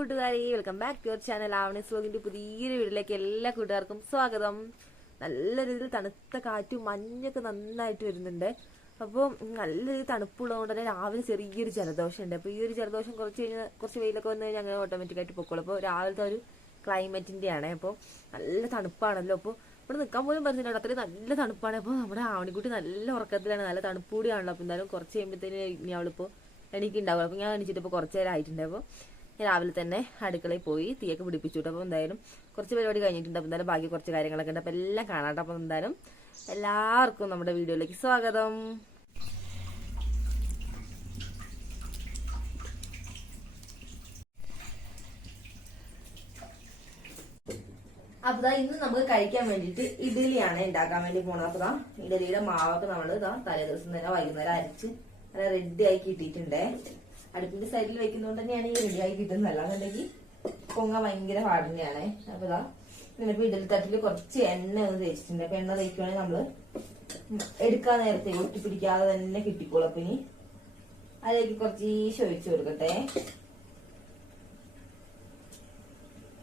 കൂട്ടുകാരെ, welcome back to your channel Avani's വ്ലോഗിന്റെ പുതിയൊരു വീഡിയോയിലേക്ക് എല്ലാ കൂട്ടുകാർക്കും സ്വാഗതം. നല്ല രീതിയിൽ തണുത്ത കാറ്റും മഞ്ഞൊക്കെ നന്നായിട്ട് വരുന്നുണ്ട്. അപ്പോൾ നല്ല രീതിയിൽ തണുപ്പുള്ളതുകൊണ്ട് തന്നെ രാവിലെ ചെറിയൊരു ജലദോഷം ഉണ്ട്. അപ്പോൾ ഈ ഒരു ജലദോഷം കുറച്ച് വെയിലൊക്കെ വന്നു കഴിഞ്ഞാൽ അങ്ങനെ ഓട്ടോമാറ്റിക്കായിട്ട് പൊക്കോളും. അപ്പോൾ രാവിലത്തെ ഒരു ക്ലൈമറ്റിന്റെ ആണ്. അപ്പോൾ നല്ല തണുപ്പാണല്ലോ. അപ്പോൾ ഇവിടെ നിൽക്കാൻ പോലും പറ്റുന്നില്ല, അത്രയും നല്ല തണുപ്പാണ്. അപ്പോൾ നമ്മുടെ ആവണിക്കുട്ടി നല്ല ഉറക്കത്തിലാണ്, നല്ല തണുപ്പ് കൂടിയാണല്ലോ. അപ്പോൾ എന്തായാലും കുറച്ച് കഴിയുമ്പോഴത്തേന് ഇനി അവളിപ്പോൾ എണീക്കുണ്ടാവും. അപ്പോൾ ഞാൻ എണീച്ചിട്ട് ഇപ്പോൾ കുറച്ച് നേരം ആയിട്ടുണ്ട്. അപ്പോൾ രാവിലെ തന്നെ അടുക്കളയിൽ പോയി തീയൊക്കെ പിടിപ്പിച്ചു. അപ്പോൾ എന്തായാലും കുറച്ച് പരിപാടി കഴിഞ്ഞിട്ടുണ്ട്. അപ്പോൾ എന്തായാലും ബാക്കി കുറച്ച് കാര്യങ്ങളൊക്കെ ഉണ്ട്. അപ്പോൾ എല്ലാം കാണാം. അപ്പോൾ എന്തായാലും എല്ലാവർക്കും നമ്മുടെ വീഡിയോയിലേക്ക് സ്വാഗതം. അപ്പൊ ഇന്ന് നമുക്ക് കഴിക്കാൻ വേണ്ടിയിട്ട് ഇഡ്ഡലിയാണ് ഉണ്ടാക്കാൻ വേണ്ടി പോണത്. അപ്പൊ ഇഡ്ഡലിയുടെ മാവൊക്കെ നമ്മൾ തലേ ദിവസം തന്നെ വൈകുന്നേരം അരച്ച് നല്ല റെഡി ആക്കി ഇട്ടിട്ടുണ്ടേ. അടുപ്പിന്റെ സൈഡിൽ വെക്കുന്നതുകൊണ്ട് തന്നെയാണ് ഈ റെഡി ആക്കി കിട്ടുന്നത്. അല്ലാന്നുണ്ടെങ്കിൽ പൊങ്ങ ഭയങ്കര പാട് തന്നെയാണ്. അപ്പൊ ഇങ്ങനെ ഇഡ്ഡലി തട്ടില് കുറച്ച് എണ്ണ ഒന്ന് തേച്ചിട്ടുണ്ട്. അപ്പൊ എണ്ണ തേക്കുവാണെങ്കിൽ നമ്മള് എടുക്കാൻ നേരത്തെ ഒട്ടിപ്പിടിക്കാതെ തന്നെ കിട്ടിക്കോളും. അപ്പൊ ഇനി അതിലേക്ക് കുറച്ച് ഈശോ ഒഴിച്ചു കൊടുക്കട്ടെ.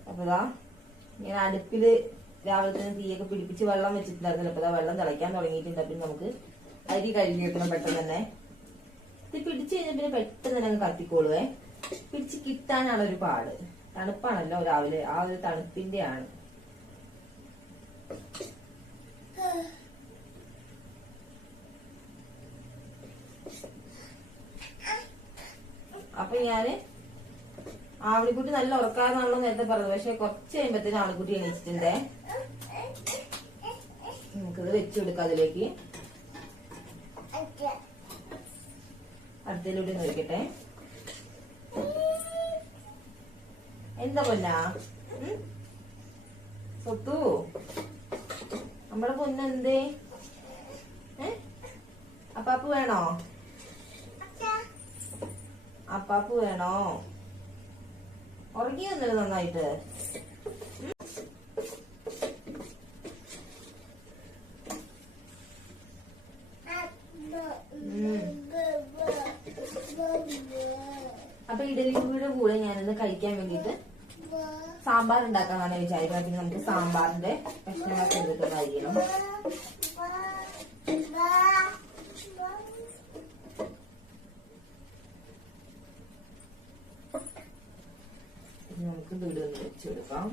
അപ്പൊ ഇങ്ങനെ അടുപ്പില് രാവിലെ തന്നെ തീയൊക്കെ പിടിപ്പിച്ച് വെള്ളം വെച്ചിട്ടുണ്ടായിരുന്നല്ലോ. അപ്പൊ വെള്ളം തിളയ്ക്കാൻ തുടങ്ങിയിട്ടുണ്ട്. പിന്നെ നമുക്ക് അരി കഴുകി വെക്കണം പെട്ടെന്ന് തന്നെ. ഇത് പിടിച്ചു കഴിഞ്ഞാൽ പിന്നെ പെട്ടെന്ന് തന്നെ അങ്ങ് കത്തിക്കോളുവേ. പിടിച്ച് കിട്ടാനാണ് ഒരു പാട്. തണുപ്പാണല്ലോ രാവിലെ, ആ ഒരു തണുപ്പിന്റെ ആണ്. അപ്പൊ ഞാന് ആവണിക്കുട്ടി നല്ല ഉറക്കാന്നാണല്ലോ നേരത്തെ പറഞ്ഞത്. പക്ഷെ കുറച്ച് കഴിയുമ്പത്തേനും ആവണിക്കുട്ടി എണീച്ചിട്ടുണ്ടേ. നമുക്കിത് വെച്ചു കൊടുക്കാം അതിലേക്ക്. അടുത്തതിലൂടെ നോക്കട്ടെ. എന്താ പൊന്നാ സ്വത്തു, നമ്മുടെ പൊന്നെന്തേ? അപ്പാപ്പ് വേണോ? അപ്പാപ്പ് വേണോ? ഉറങ്ങി വന്നല്ലോ നന്നായിട്ട്. അപ്പൊ ഇഡലിയുടെ കൂടെ ഞാനിന്ന് കഴിക്കാൻ വേണ്ടിട്ട് സാമ്പാർ ഉണ്ടാക്കാന്നാണ് വിചാരിക്കുന്നത്. പിന്നെ നമുക്ക് സാമ്പാറിന്റെ കഷ്ണങ്ങളൊക്കെ എടുത്തിട്ടുണ്ടായിരിക്കണം. നമുക്ക് വീട് വെച്ചു കൊടുക്കാം.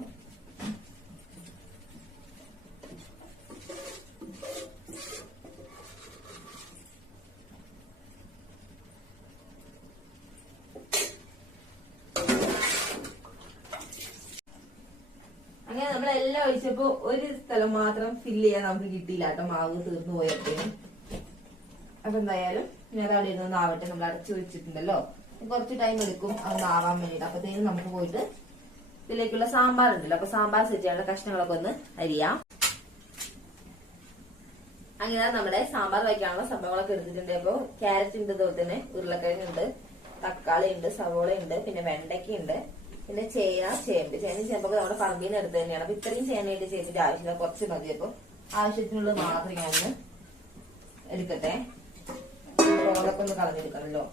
അങ്ങനെ നമ്മളെല്ലാം ഒഴിച്ചപ്പോ ഒരു സ്ഥലം മാത്രം ഫില്ല് ചെയ്യാൻ നമുക്ക് കിട്ടിയില്ല കേട്ടോ. മാവ് തീർന്നു പോയപ്പോഴും. അപ്പൊ എന്തായാലും ഞാൻ അവിടെ ഇരുന്ന് ആവട്ടെ. നമ്മൾ അടച്ചു വെച്ചിട്ടുണ്ടല്ലോ, കുറച്ച് ടൈം എടുക്കും അതൊന്ന് ആവാൻ വേണ്ടിട്ട്. അപ്പത്തേനും നമുക്ക് പോയിട്ട് ഇതിലേക്കുള്ള സാമ്പാർ ഉണ്ടല്ലോ. അപ്പൊ സാമ്പാർ സെറ്റ് ചെയ്യാനുള്ള കഷ്ണങ്ങളൊക്കെ ഒന്ന് അരിയാം. അങ്ങനെ നമ്മുടെ സാമ്പാർ വയ്ക്കാനുള്ള സംഭവങ്ങളൊക്കെ എടുത്തിട്ടുണ്ട്. അപ്പൊ ക്യാരറ്റ് ഉണ്ട്, അതുപോലെ തന്നെ ഉരുളക്കിഴങ്ങുണ്ട്, തക്കാളി ഉണ്ട്, സവോള ഉണ്ട്, പിന്നെ വെണ്ടയ്ക്ക ഉണ്ട്, പിന്നെ ചേമ്പ് ചേമ്പൊക്കെ നമ്മുടെ പറമ്പിൽ നിന്ന് എടുത്ത് തന്നെയാണ്. അപ്പൊ ഇത്രയും ചെയ്യാനായിട്ട് ചേമ്പിന്റെ ആവശ്യമില്ല, കുറച്ച് മതി. അപ്പൊ ആവശ്യത്തിനുള്ളത് മാത്രം ഞാൻ ഒന്ന് എടുക്കട്ടെ. ഓലൊക്കെ ഒന്ന് കളഞ്ഞെടുക്കണല്ലോ.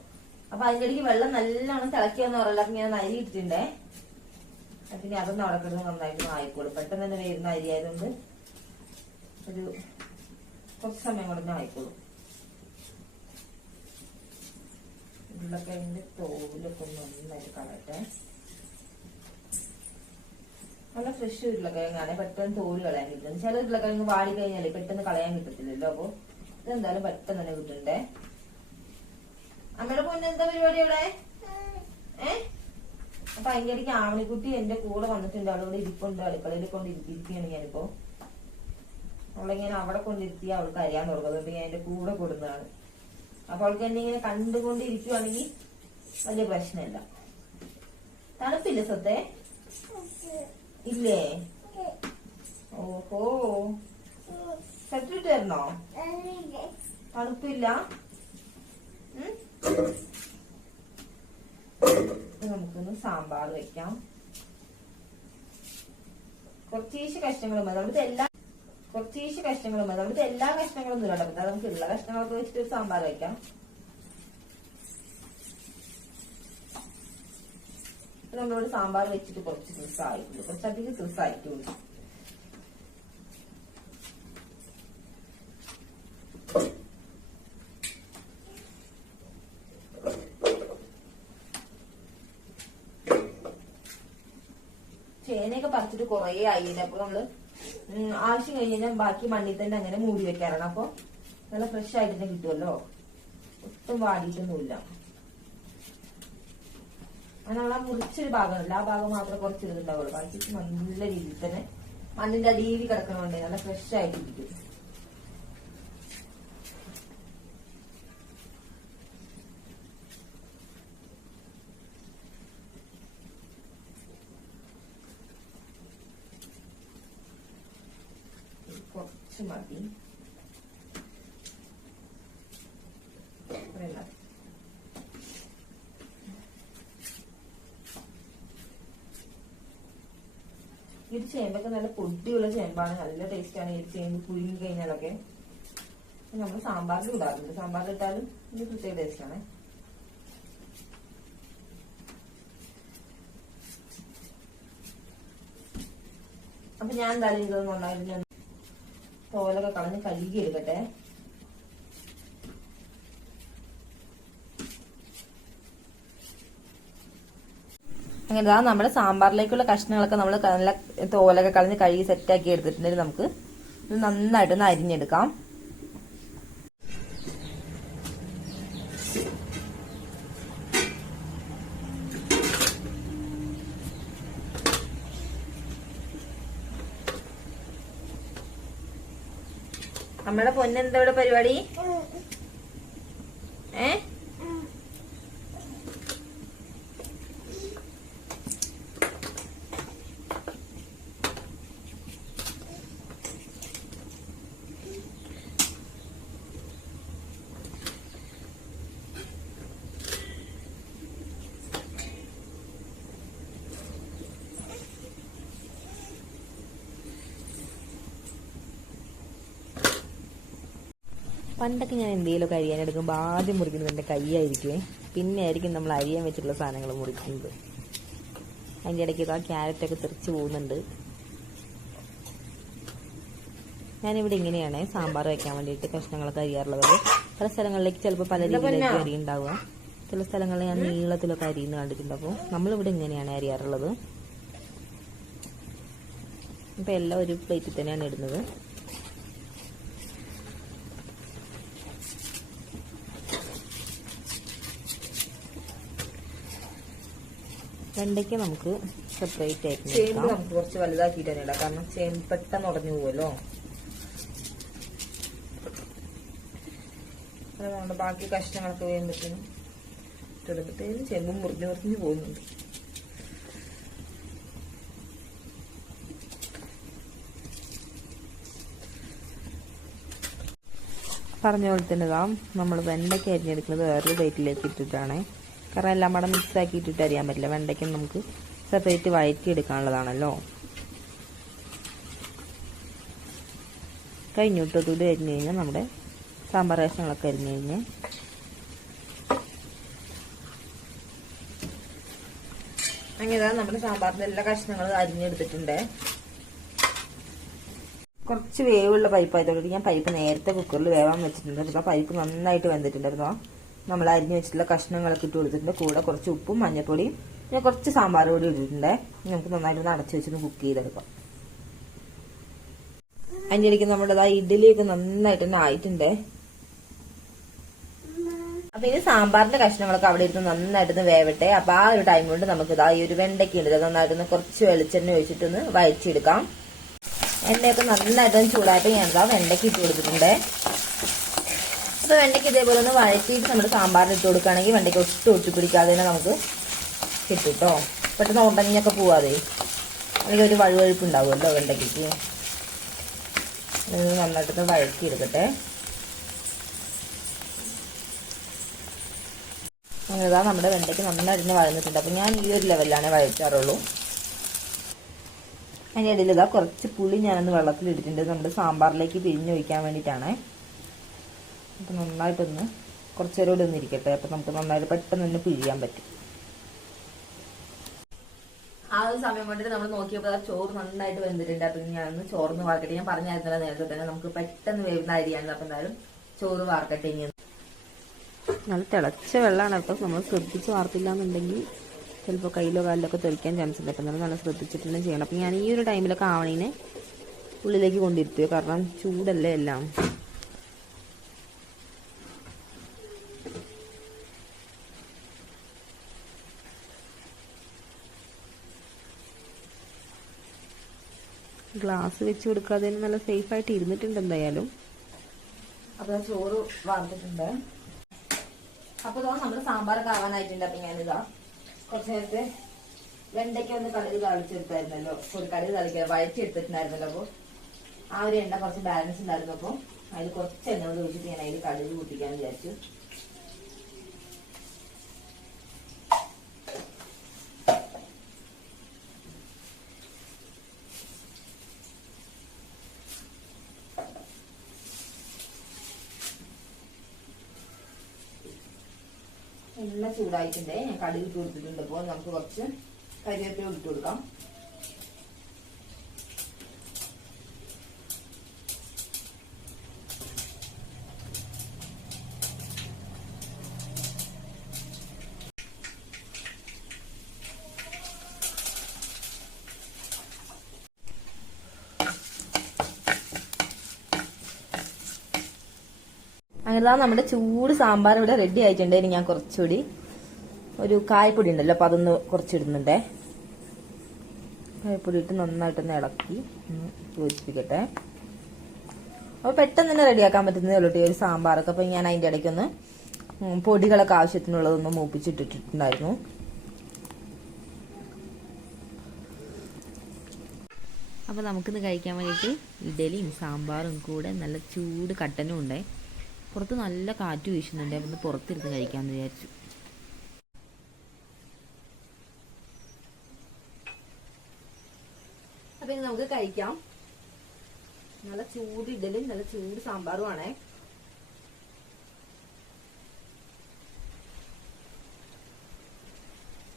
അപ്പൊ അതിന്റെ ഇടയ്ക്ക് വെള്ളം നല്ലോണം തിളക്കിയെന്ന് പറയല. അപ്പൊ ഞാൻ അരി ഇട്ടിട്ടുണ്ടേ. പിന്നെ അതൊന്നും അവിടെ കിടന്ന് നന്നായിട്ട് ആയിക്കോളും. പെട്ടെന്ന് തന്നെ വരുന്ന അരി ആയതുകൊണ്ട് ഒരു കുറച്ച് സമയം കൊണ്ട് ആയിക്കോളും. ഉരുളക്കിഴങ്ങിന്റെ തോലൊക്കെ ഒന്ന് നന്നായിട്ട് കളയട്ടെ. നല്ല ഫ്രഷ് ഉരുളക്കിഴങ്ങാണ്, പെട്ടെന്ന് തോല് കളയാൻ കിട്ടും. ചില ഉരുളക്കിഴങ്ങ് വാടി കഴിഞ്ഞാലേ പെട്ടെന്ന് കളയാൻ കിട്ടത്തില്ലല്ലോ. അപ്പൊ ഇതെന്തായാലും പെട്ടെന്ന് തന്നെ കിട്ടണ്ടേ. അമ്മയുടെ പൊന്നെ എന്താ പരിപാടി അവിടെ? അപ്പൊ അതിന്റെ ഇടയ്ക്ക് ആവണിക്കുട്ടി എന്റെ കൂടെ വന്നിട്ടുണ്ട്. അവളിവിടെ ഇരിപ്പുണ്ട്, അടുക്കളയിൽ കൊണ്ടിരിക്കുകയാണ് ഞാനിപ്പോ. അവളിങ്ങനെ അവിടെ കൊണ്ടിരുത്തി അവൾക്ക് അറിയാൻ തുടങ്ങുന്നത്. ഞാൻ എന്റെ കൂടെ കൊടുന്നതാണ്. അപ്പൊ അവൾക്ക് എന്നെ ഇങ്ങനെ കണ്ടുകൊണ്ടിരിക്കുവാണെങ്കിൽ വലിയ പ്രശ്നമില്ല. തണുപ്പില്ല സ്വത്തെ? ഇല്ലേ? ഓഹോ, സെറ്റിട്ട് തരണോ? തണുപ്പില്ല? നമുക്കൊന്ന് സാമ്പാർ വെക്കാം. കുറച്ചീശ് കഷ്ണങ്ങളും മതി. അവിടുത്തെ എല്ലാ കഷ്ണങ്ങളും ഇല്ല. അപ്പൊ നമുക്ക് ഉള്ള കഷ്ണങ്ങളൊക്കെ വെച്ചിട്ട് സാമ്പാർ വെക്കാം. നമ്മളിവിടെ സാമ്പാർ വെച്ചിട്ട് കുറച്ച് ദിവസമായിട്ടുണ്ട്, കുറച്ചധികം ദിവസമായിട്ടുണ്ട്. ചേനയൊക്കെ പറിച്ചിട്ട് കുറേ ആയില്ലേ. അപ്പൊ നമ്മള് ആവശ്യം കഴിഞ്ഞാൽ ബാക്കി മണ്ണിൽ തന്നെ അങ്ങനെ മൂടി വെക്കാറാണ്. അപ്പൊ നല്ല ഫ്രഷ് ആയിട്ട് തന്നെ കിട്ടുമല്ലോ, ഒട്ടും വാടിയിട്ടൊന്നുമില്ല. അങ്ങനെ നമ്മളാ മുറിച്ചൊരു ഭാഗമല്ല, ആ ഭാഗം മാത്രം കുറച്ച് ഇതുണ്ടാവുള്ളൂ. ബാക്കി നല്ല രീതിയിൽ തന്നെ മണ്ണിന്റെ അടിയിൽ കിടക്കണോണ്ടേ നല്ല ഫ്രഷ് ആയിട്ട് ഇരിക്കും. കുറച്ച് മതി. ഈ ഒരു ചേമ്പൊക്കെ നല്ല പൊടിയുള്ള ചേമ്പാണ്, നല്ല ടേസ്റ്റാണ്. ഈ ഒരു ചേമ്പ് പുഴുങ്ങി കഴിഞ്ഞാലൊക്കെ നമ്മൾ സാമ്പാറിൽ ഇടാറുണ്ട്. സാമ്പാറിൽ ഇട്ടാലും ഇത് പ്രത്യേക ടേസ്റ്റാണ്. അപ്പൊ ഞാൻ എന്തായാലും ഇതൊന്നും നന്നായിട്ട് തോലൊക്കെ കളഞ്ഞ് കഴുകി എടുക്കട്ടെ. അങ്ങനെ നമ്മുടെ സാമ്പാറിലേക്കുള്ള കഷ്ണങ്ങളൊക്കെ നമ്മൾ നല്ല തോലൊക്കെ കളഞ്ഞ് കഴുകി സെറ്റാക്കി എടുത്തിട്ടുണ്ടെങ്കിൽ നമുക്ക് ഇത് നന്നായിട്ടൊന്ന് അരിഞ്ഞെടുക്കാം. നമ്മുടെ പൊന്നെന്താ ഇവിടെ പരിപാടി? പണ്ടൊക്കെ ഞാൻ എന്തെങ്കിലുമൊക്കെ അരിയാനെടുക്കുമ്പോൾ ആദ്യം മുറിക്കുന്നത് എൻ്റെ കൈയായിരിക്കുമേ, പിന്നെ ആയിരിക്കും നമ്മൾ അരിയാൻ വെച്ചിട്ടുള്ള സാധനങ്ങൾ മുറിക്കുന്നത്. അതിൻ്റെ ഇടയ്ക്ക് ഇതാ ക്യാരറ്റൊക്കെ തെറിച്ച് പോകുന്നുണ്ട്. ഞാനിവിടെ ഇങ്ങനെയാണ് സാമ്പാർ വയ്ക്കാൻ വേണ്ടിയിട്ട് കഷ്ണങ്ങളൊക്കെ അരിയാറുള്ളത്. പല സ്ഥലങ്ങളിലേക്ക് ചിലപ്പോൾ പല രീതിയിലേക്ക് അരി ഉണ്ടാവുക, ചില സ്ഥലങ്ങളിൽ ഞാൻ നീളത്തിലൊക്കെ അരിയുന്ന കണ്ടിട്ടുണ്ട്. അപ്പോൾ നമ്മളിവിടെ ഇങ്ങനെയാണ് അരിയാറുള്ളത്. അപ്പോൾ എല്ലാം ഒരു പ്ലേറ്റിൽ തന്നെയാണ് ഇടുന്നത്. വെണ്ടയ്ക്ക് നമുക്ക് സെപ്പറേറ്റ് ആയിട്ട് ചേമ്പ് നമുക്ക് കുറച്ച് വലുതാക്കിയിട്ട് തന്നെ ഇടാം, കാരണം ചേമ്പ് പെട്ടെന്ന് ഉടഞ്ഞു പോവല്ലോ. നമ്മുടെ ബാക്കി കഷ്ണങ്ങളൊക്കെ വേകുമ്പോഴത്തേനും ചെറുപ്പത്തേനും ചേമ്പും മുറിഞ്ഞു പോകുന്നുണ്ട്. പറഞ്ഞ പോലെ തന്നെ നമ്മൾ വെണ്ടയ്ക്ക് അരിഞ്ഞെടുക്കുന്നത് വേറൊരു പ്ലേറ്റിലേക്ക് ഇട്ടിട്ടാണ്. കാരണം എല്ലാം കൂടെ മിക്സ് ആക്കി ഇട്ടിട്ട് അറിയാൻ പറ്റില്ല. വെണ്ടയ്ക്ക് നമുക്ക് സെപ്പറേറ്റ് വഴറ്റി എടുക്കാനുള്ളതാണല്ലോ. കഴിഞ്ഞിട്ടൊന്നുകൂടി അരിഞ്ഞു കഴിഞ്ഞാൽ നമ്മുടെ സാമ്പാർ കഷ്ണങ്ങളൊക്കെ അരിഞ്ഞു കഴിഞ്ഞ് അങ്ങനെ നമ്മുടെ സാമ്പാറിന്റെ എല്ലാ കഷ്ണങ്ങളും അരിഞ്ഞെടുത്തിട്ടുണ്ട്. കുറച്ച് വേവുള്ള പരിപ്പായതോടെ ഞാൻ പരിപ്പ് നേരത്തെ കുക്കറിൽ വേവാൻ വെച്ചിട്ടുണ്ട്. അപ്പോൾ പരിപ്പ് നന്നായിട്ട് വെന്തിട്ടുണ്ടായിരുന്നു. നമ്മൾ അരിഞ്ഞു വെച്ചിട്ടുള്ള കഷ്ണങ്ങളൊക്കെ ഇട്ട് കൊടുത്തിട്ടുണ്ട്. കൂടെ കുറച്ച് ഉപ്പും മഞ്ഞൾപ്പൊടിയും പിന്നെ കുറച്ച് സാമ്പാർ പൊടി ഇട്ടിട്ടുണ്ട്. നമുക്ക് നന്നായിട്ട് അടച്ചു വെച്ചൊന്ന് കുക്ക് ചെയ്തെടുക്കാം. അതിൻ്റെ ഇടയ്ക്ക് നമ്മുടെ ഇഡ്ഡലിയൊക്കെ നന്നായിട്ട് തന്നെ ആയിട്ടുണ്ട്. അപ്പൊ ഇനി സാമ്പാറിന്റെ കഷ്ണങ്ങളൊക്കെ അവിടെ ഇരുന്ന് നന്നായിട്ടൊന്ന് വേവട്ടെ. അപ്പൊ ആ ഒരു ടൈം കൊണ്ട് നമുക്ക് ഈ ഒരു വെണ്ടയ്ക്ക് ഉണ്ട്, നന്നായിട്ടൊന്ന് കുറച്ച് വെളിച്ചെണ്ണ ഒഴിച്ചിട്ടൊന്ന് വഴച്ചെടുക്കാം. എണ്ണയൊക്കെ നന്നായിട്ടൊന്ന് ചൂടായിട്ട് ഞാൻ വെണ്ടയ്ക്ക് ഇട്ട് കൊടുത്തിട്ടുണ്ട്. അപ്പൊ വെണ്ടയ്ക്ക് ഇതേപോലെ ഒന്ന് വഴറ്റിയിട്ട് നമ്മുടെ സാമ്പാറിന് ഇട്ട് കൊടുക്കുകയാണെങ്കിൽ വെണ്ടയ്ക്ക് ഒട്ടും ഒട്ടിപ്പിടിക്കാതെ തന്നെ നമുക്ക് കിട്ടും കേട്ടോ. പെട്ടെന്ന് ഉടഞ്ഞൊക്കെ പോവാതെ, അല്ലെങ്കിൽ ഒരു വഴുവഴുപ്പ് ഉണ്ടാവുമല്ലോ വെണ്ടയ്ക്ക്. നന്നായിട്ടൊന്ന് വഴറ്റി എടുക്കട്ടെ. അങ്ങനെ നമ്മുടെ വെണ്ടയ്ക്ക് നന്നായിട്ട് വഴന്നിട്ടുണ്ട്. അപ്പൊ ഞാൻ ഈ ഒരു ലെവലിലാണ് വഴറ്റാറുള്ളൂ. അതിൻ്റെ ഇടയിൽ കുറച്ച് പുളി ഞാനൊന്ന് വെള്ളത്തിലിട്ടിട്ടുണ്ട്, നമ്മുടെ സാമ്പാറിലേക്ക് പിഴിഞ്ഞൊഴിക്കാൻ വേണ്ടിയിട്ടാണ്. അപ്പം നന്നായിട്ടൊന്ന് കുറച്ച് നേരം കൂടി ഒന്ന് ഇരിക്കട്ടെ. അപ്പം നമുക്ക് നന്നായിട്ട് പെട്ടെന്ന് തന്നെ പിഴിയാൻ പറ്റും. ആ ഒരു സമയം കൊണ്ടിട്ട് നമ്മൾ നോക്കിയപ്പോൾ ചോറ് നന്നായിട്ട് വെന്തിട്ടുണ്ട്. അപ്പൊ ഞാൻ ചോറിന് വാർക്കട്ടെ. ഞാൻ പറഞ്ഞായിരുന്നല്ലോ നേരത്തെ തന്നെ നമുക്ക് പെട്ടെന്ന് വേവുന്ന അരിയാണ്. അപ്പൊ എന്തായാലും ചോറ് വാർക്കട്ടെ. ഇനി നല്ല തിളച്ച വെള്ളമാണ്. അപ്പൊ നമ്മൾ ശ്രദ്ധിച്ച് വാർത്തില്ല എന്നുണ്ടെങ്കിൽ ചിലപ്പോൾ കയ്യിലോ കാലിലൊക്കെ തെറിക്കാൻ ചാൻസ് ഉണ്ട്. അപ്പം നല്ല ശ്രദ്ധിച്ചിട്ട് തന്നെ ചെയ്യണം. അപ്പം ഞാൻ ഈ ഒരു ടൈമിലൊക്കെ ആവണീനെ ഉള്ളിലേക്ക് കൊണ്ടിരുത്തുക, കാരണം ചൂടല്ലേ എല്ലാം. ഗ്ലാസ് വെച്ച് കൊടുക്കാതെ നല്ല സേഫായിട്ട് ഇരുന്നിട്ടുണ്ട് എന്തായാലും. അപ്പോൾ ചോറ് വാർത്തിട്ടുണ്ട്. അപ്പോൾ നമ്മുടെ സാമ്പാറൊക്കെ ആവാനായിട്ടുണ്ട്. അപ്പം ഞാനിതാ കുറച്ച് നേരത്തെ വെണ്ടയ്ക്ക ഒന്ന് കടുക് തളിച്ചെടുത്തായിരുന്നല്ലോ, ഒരു കടുക് തളിക്കുക വഴച്ചെടുത്തിട്ടുണ്ടായിരുന്നല്ലോ. അപ്പോൾ ആ ഒരു എണ്ണ കുറച്ച് ബാലൻസ് ഉണ്ടായിരുന്നു. അപ്പോൾ അതിൽ കുറച്ച് എണ്ണ കൊണ്ട് ഒഴിച്ചിട്ട് ഞാൻ അതിൽ കടുക് കൂട്ടിക്കാന്ന് വിചാരിച്ചു. എണ്ണ ചൂടായിട്ടുണ്ട്. ഞാൻ കടുക് ഇട്ട് കൊടുത്തിട്ടുണ്ട്. അപ്പോൾ നമുക്ക് കുറച്ച് കരിവേപ്പില ഇട്ട് കൊടുക്കാം. അങ്ങനെ നമ്മുടെ ചൂട് സാമ്പാർ ഇവിടെ റെഡി ആയിട്ടുണ്ട്. ഇനി ഞാൻ കുറച്ചുകൂടി ഒരു കായപ്പൊടി ഉണ്ടല്ലോ, അപ്പൊ അതൊന്ന് കുറച്ചിടുന്നുണ്ടേ. കായപ്പൊടി ഇട്ട് നന്നായിട്ടൊന്ന് ഇളക്കി യോജിപ്പിക്കട്ടെ. അപ്പോൾ പെട്ടെന്ന് തന്നെ റെഡിയാക്കാൻ പറ്റുന്നതേ ഉള്ളൂ ഈ ഒരു സാമ്പാറൊക്കെ. അപ്പൊ ഞാൻ അതിന്റെ ഇടയ്ക്കൊന്ന് പൊടികളൊക്കെ ആവശ്യത്തിനുള്ളതൊന്ന് മൂപ്പിച്ചിട്ടിട്ടുണ്ടായിരുന്നു. അപ്പോൾ നമുക്കിന്ന് കഴിക്കാൻ വേണ്ടിയിട്ട് ഇഡലിയും സാമ്പാറും കൂടെ നല്ല ചൂട് കട്ടനും ഉണ്ടേ. പുറത്ത് നല്ല കാറ്റ് വീശുന്നുണ്ട്. അപ്പം പുറത്തിരുന്ന് കഴിക്കാമെന്ന് വിചാരിച്ചു. അപ്പം ഇനി നമുക്ക് കഴിക്കാം. നല്ല ചൂട് ഇഡലും നല്ല ചൂട് സാമ്പാറും ആണേ.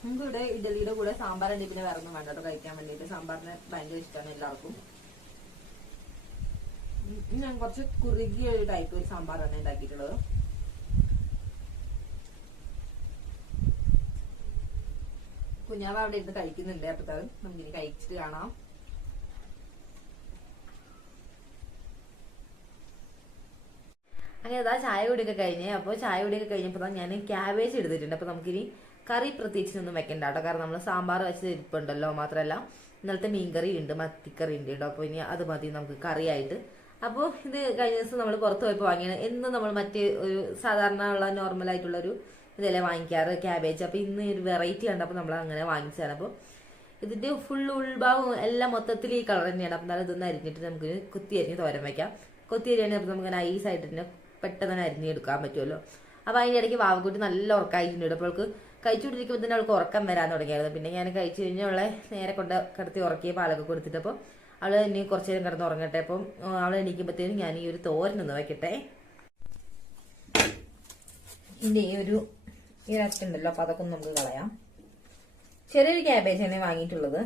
നമുക്ക് ഇവിടെ ഇഡലിയുടെ കൂടെ സാമ്പാർ ഉണ്ടെങ്കിൽ പിന്നെ വേറെ ഒന്നും വേണ്ടോ കഴിക്കാൻ വേണ്ടിയിട്ട്. സാമ്പാറിന് ഭയങ്കര ഇഷ്ടമാണ് എല്ലാവർക്കും. ഞാൻ കുറച്ച് കുറുകിയ ഒരു ടൈപ്പ് സാമ്പാറാണ് ഉണ്ടാക്കിയിട്ടുള്ളത്. കുഞ്ഞാവ് അവിടെ ഇരുന്ന് കഴിക്കുന്നുണ്ട്. അപ്പൊ നമുക്കിനി കഴിച്ചിട്ട് കാണാം. അങ്ങനെ അതാ ചായ കുടിയൊക്കെ കഴിഞ്ഞ്. അപ്പോൾ ചായ കുടിയൊക്കെ കഴിഞ്ഞപ്പോൾ ഞാൻ ക്യാബേജ് എടുത്തിട്ടുണ്ട്. അപ്പൊ നമുക്കിനി കറി പ്രത്യേകിച്ചൊന്നും വെക്കണ്ട കേട്ടോ, കാരണം നമ്മൾ സാമ്പാർ വെച്ച് ഇരിപ്പുണ്ടല്ലോ. മാത്രമല്ല ഇന്നലത്തെ മീൻകറി ഉണ്ട്, മത്തിക്കറി ഉണ്ട് കേട്ടോ. അപ്പോൾ ഇനി അത് മതി നമുക്ക് കറിയായിട്ട്. അപ്പോൾ ഇത് കഴിഞ്ഞ ദിവസം നമ്മൾ പുറത്ത് പോയപ്പോൾ വാങ്ങിയാണ്. എന്നും നമ്മൾ മറ്റേ ഒരു സാധാരണ ഉള്ള നോർമലായിട്ടുള്ളൊരു ഇതല്ലേ വാങ്ങിക്കാറ്, ക്യാബേജ്. അപ്പോൾ ഇന്ന് ഒരു വെറൈറ്റി കണ്ടപ്പോൾ നമ്മൾ അങ്ങനെ വാങ്ങിച്ചതാണ്. അപ്പോൾ ഇതിന്റെ ഫുൾ ഉൾഭാഗം എല്ലാം മൊത്തത്തിൽ ഈ കളർ തന്നെയാണ്. അപ്പം എന്നാലും ഇതൊന്ന് അരിഞ്ഞിട്ട് നമുക്ക് കുത്തി അരിഞ്ഞ് തോരൻ വയ്ക്കാം. കൊത്തി അരിയാണെങ്കിൽ അപ്പോൾ നമുക്ക് നൈസായിട്ട് തന്നെ പെട്ടെന്ന് തന്നെ അരിഞ്ഞെടുക്കാൻ പറ്റുമല്ലോ. അപ്പോൾ അതിൻ്റെ ഇടയ്ക്ക് വാവക്കുട്ടി നല്ല ഉറക്കായിട്ടുണ്ട്. അപ്പോൾ അവൾക്ക് കഴിച്ചുകൊണ്ടിരിക്കുമ്പോൾ തന്നെ അവൾക്ക് ഉറക്കം വരാൻ തുടങ്ങിയായിരുന്നു. പിന്നെ ഞാൻ കഴിച്ചു കഴിഞ്ഞാൽ അവളെ നേരെ കൊണ്ട് കിടത്തി ഉറക്കിയ പാലൊക്കെ കൊടുത്തിട്ടപ്പോൾ അവള് ഇനി കുറച്ചു നേരം കിടന്ന് ഉറങ്ങട്ടെ. അപ്പം അവളെ എണീക്കുമ്പോഴത്തേനും ഞാൻ ഈ ഒരു തോരനൊന്ന് വയ്ക്കട്ടെ. ഇതിന്റെ ഈ ഒരു ഇറച്ചുണ്ടല്ലോ, അപ്പൊ അതൊക്കെ നമുക്ക് കളയാം. ചെറിയൊരു ക്യാബേജാണ് വാങ്ങിയിട്ടുള്ളത്.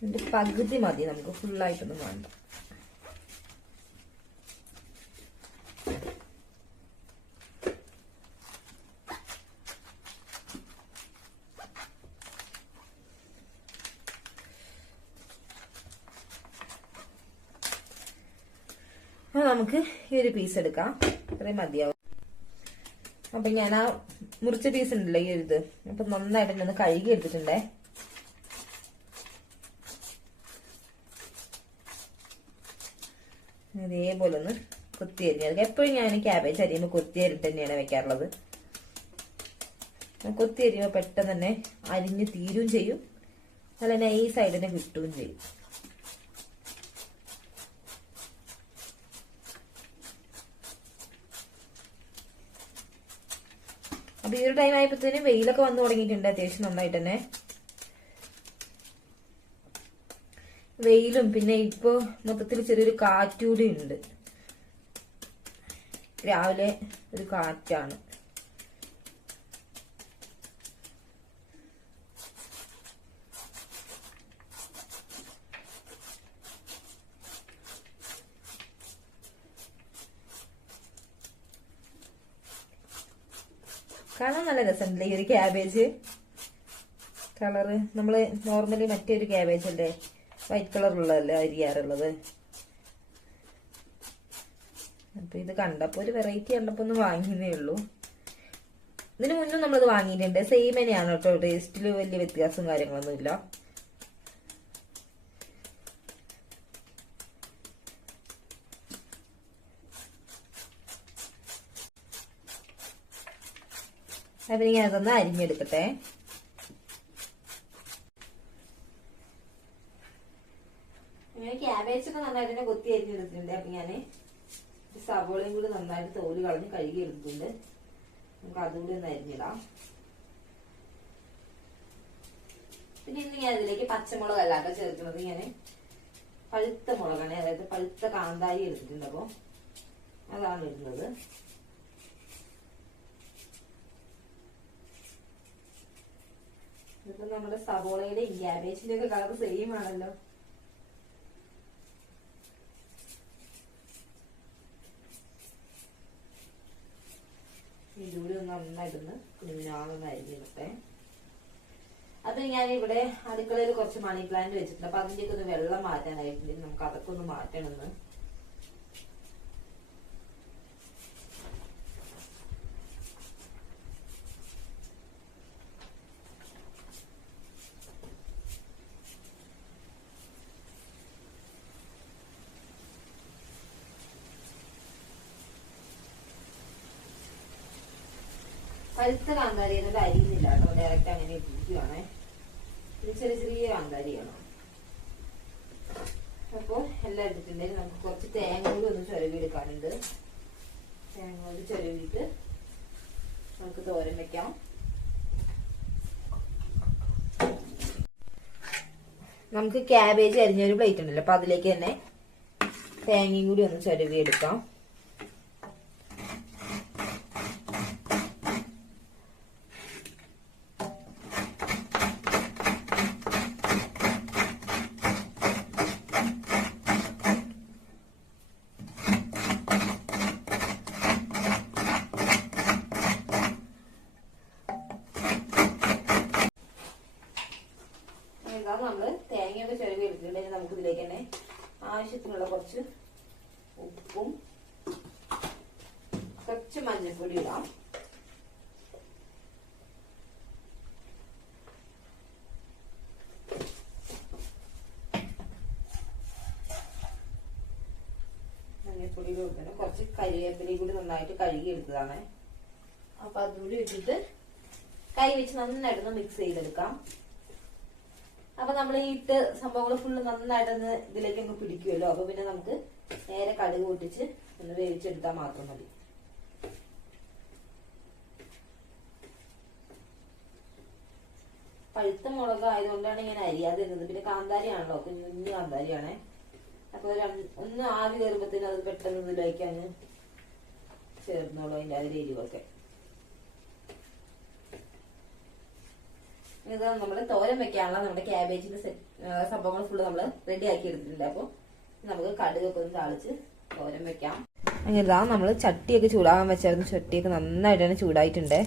ഇതിന്റെ പകുതി മതി, നമുക്ക് ഫുള്ളായിട്ടൊന്നും വേണ്ട. നമുക്ക് ഈ ഒരു പീസ് എടുക്കാം, അത്രയും മതിയാവും. അപ്പൊ ഞാൻ ആ മുറിച്ച പീസ് ഉണ്ടല്ലോ ഈ ഒരു ഇത്, അപ്പൊ നന്നായിട്ട് ഒന്ന് കഴുകി എടുത്തിട്ടുണ്ടേ. അതേപോലെ ഒന്ന് കൊത്തി അരിഞ്ഞത്. എപ്പോഴും ഞാൻ ക്യാബേജ് അരിയുമ്പോൾ കൊത്തി അരിട്ട് തന്നെയാണ് വെക്കാറുള്ളത്. കൊത്തി അരിയുമ്പോൾ പെട്ടെന്ന് തന്നെ അരിഞ്ഞ് തീരുകയും ചെയ്യും, നല്ല നൈസായിട്ട് തന്നെ കിട്ടുകയും ചെയ്യും. അപ്പൊ ഈ ഒരു ടൈം ആയപ്പോഴത്തേനും വെയിലൊക്കെ വന്നു തുടങ്ങിയിട്ടുണ്ട് അത്യാവശ്യം നന്നായിട്ട് തന്നെ. വെയിലും പിന്നെ ഇപ്പൊ മൊത്തത്തിൽ ചെറിയൊരു കാറ്റുകൂടി ഉണ്ട്. രാവിലെ ഒരു കാറ്റാണ്. കാണാൻ നല്ല രസമുണ്ടല്ലേ ഈ ഒരു ക്യാബേജ് കളറ്. നമ്മള് നോർമലി മറ്റൊരു ക്യാബേജ് അല്ലേ വൈറ്റ് കളറുള്ളതല്ലേ അരിയാറുള്ളത്. അപ്പൊ ഇത് കണ്ടപ്പോ ഒരു വെറൈറ്റി കണ്ടപ്പോ ഒന്ന് വാങ്ങിയതേ ഉള്ളൂ. ഇതിനു മുന്നും നമ്മളത് വാങ്ങിയിട്ടുണ്ട്. സെയിം തന്നെയാണ് കേട്ടോ, ടേസ്റ്റില് വലിയ വ്യത്യാസവും കാര്യങ്ങളൊന്നും ഇല്ല. അപ്പൊ ഞാൻ അതൊന്ന് അരിഞ്ഞെടുക്കട്ടെ. ക്യാബേജ് ഒക്കെ നന്നായിട്ട് തന്നെ കൊത്തി അരിഞ്ഞെടുത്തിട്ടുണ്ട്. അപ്പൊ ഞാന് സവോളയും കൂടി നന്നായിട്ട് തോല് കളഞ്ഞ് കഴുകി എടുത്തിട്ടുണ്ട്. നമുക്ക് അതുകൂടി ഒന്ന് അരിഞ്ഞിടാം. പിന്നെ ഇന്ന് ഞാൻ ഇതിലേക്ക് പച്ചമുളക് അല്ലാട്ടോ ചേർക്കുന്നത്. ഞാൻ പഴുത്ത മുളകാണ്, അതായത് പഴുത്ത കാന്താരി എടുത്തിട്ടുണ്ട്. അപ്പൊ അതാണ് ഇടുന്നത്. ഇതിപ്പോ നമ്മുടെ സവോളയുടെ ക്യാബേജിന്റെ ഒക്കെ കളർ സെയിം ആണല്ലോ. ഇതുകൂടി ഒന്ന് നന്നായിട്ടൊന്ന് കുഞ്ഞാളൊന്ന് അരിഞ്ഞിട്ടെ. അത് ഞാനിവിടെ അടുക്കളയിൽ കുറച്ച് മണി പ്ലാന്റ് വെച്ചിട്ടുണ്ട്. അപ്പൊ അതിന്റെയൊക്കെ ഒന്ന് വെള്ളം മാറ്റാനായിട്ടുണ്ട്. നമുക്ക് അതൊക്കെ ഒന്ന് മാറ്റണമെന്ന്. പഴുത്ത കാന്താരി എന്നിട്ട് അരിയുന്നില്ല കേട്ടോ, ഡയറക്റ്റ് അങ്ങനെ ഇട്ടിരിക്കുവാണേ. ഇത് ചെറിയ ചെറിയ കാന്താരിയാണ്. അപ്പൊ എല്ലാം ഇട്ടിട്ടുണ്ടെങ്കിൽ നമുക്ക് കുറച്ച് തേങ്ങ കൂടി ഒന്ന് ചുരവിയെടുക്കാനുണ്ട്. തേങ്ങ കൂടി ചുരവിയിട്ട് നമുക്ക് തോരൻ വെക്കാം. നമുക്ക് ക്യാബേജ് അരിഞ്ഞൊരു പ്ലേറ്റ് ഉണ്ടല്ലോ, അപ്പൊ അതിലേക്ക് തന്നെ തേങ്ങയും കൂടി ഒന്ന് ചുരവിയെടുക്കാം. നമ്മള് തേങ്ങയൊക്കെ ചിരവി എടുത്തിട്ടുണ്ടെങ്കിൽ നമുക്ക് ഇതിലേക്ക് തന്നെ ആവശ്യത്തിനുള്ള കുറച്ച് ഉപ്പും കുറച്ച് മഞ്ഞൾപ്പൊടി ഇടാം. മഞ്ഞൾപ്പൊടി കൊടുക്കണം. കുറച്ച് കരിവേപ്പിലയും കൂടി നന്നായിട്ട് കഴുകി എടുത്തതാണ്. അപ്പൊ അതുകൂടി ഇട്ടിട്ട് കൈ വെച്ച് നന്നായിട്ടൊന്ന് മിക്സ് ചെയ്തെടുക്കാം. അപ്പൊ നമ്മൾ ഈ ഇട്ട് സംഭവങ്ങൾ ഫുള്ള് നന്നായിട്ടൊന്ന് ഇതിലേക്ക് ഒന്ന് പിടിക്കുമല്ലോ. അപ്പൊ പിന്നെ നമുക്ക് നേരെ കടുക് പൊട്ടിച്ച് ഒന്ന് വേവിച്ചെടുത്താൽ മാത്രം മതി. പഴുത്ത മുളക് ആയതുകൊണ്ടാണ് ഇങ്ങനെ അരിയാതെ ഇരുന്നത്. പിന്നെ കാന്താരിയാണല്ലോ, കുഞ്ഞു കാന്താരിയാണേ. അപ്പൊ ഒന്ന് ആവി കയറുമ്പോഴത്തേനും അത് പെട്ടെന്ന് ഇതിലേക്ക് അങ്ങ് ചേർന്നോളൂ അതിന്റെ അതിലെ എരിവൊക്കെ. ഇത് നമ്മള് തോരൻ വെക്കാനുള്ള നമ്മുടെ ക്യാബേജിന്റെ സംഭവങ്ങൾ ഫുള്ള് നമ്മള് റെഡി ആക്കി എടുത്തിട്ടുണ്ട്. അപ്പൊ നമുക്ക് കടുകൊക്കെ ഒന്ന് താളിച്ച് തോരൻ വെക്കാം. അങ്ങനെ ഇതാ നമ്മള് ചട്ടിയൊക്കെ ചൂടാകാൻ വെച്ചായിരുന്നു. ചട്ടിയൊക്കെ നന്നായിട്ട് തന്നെ ചൂടായിട്ടുണ്ട്.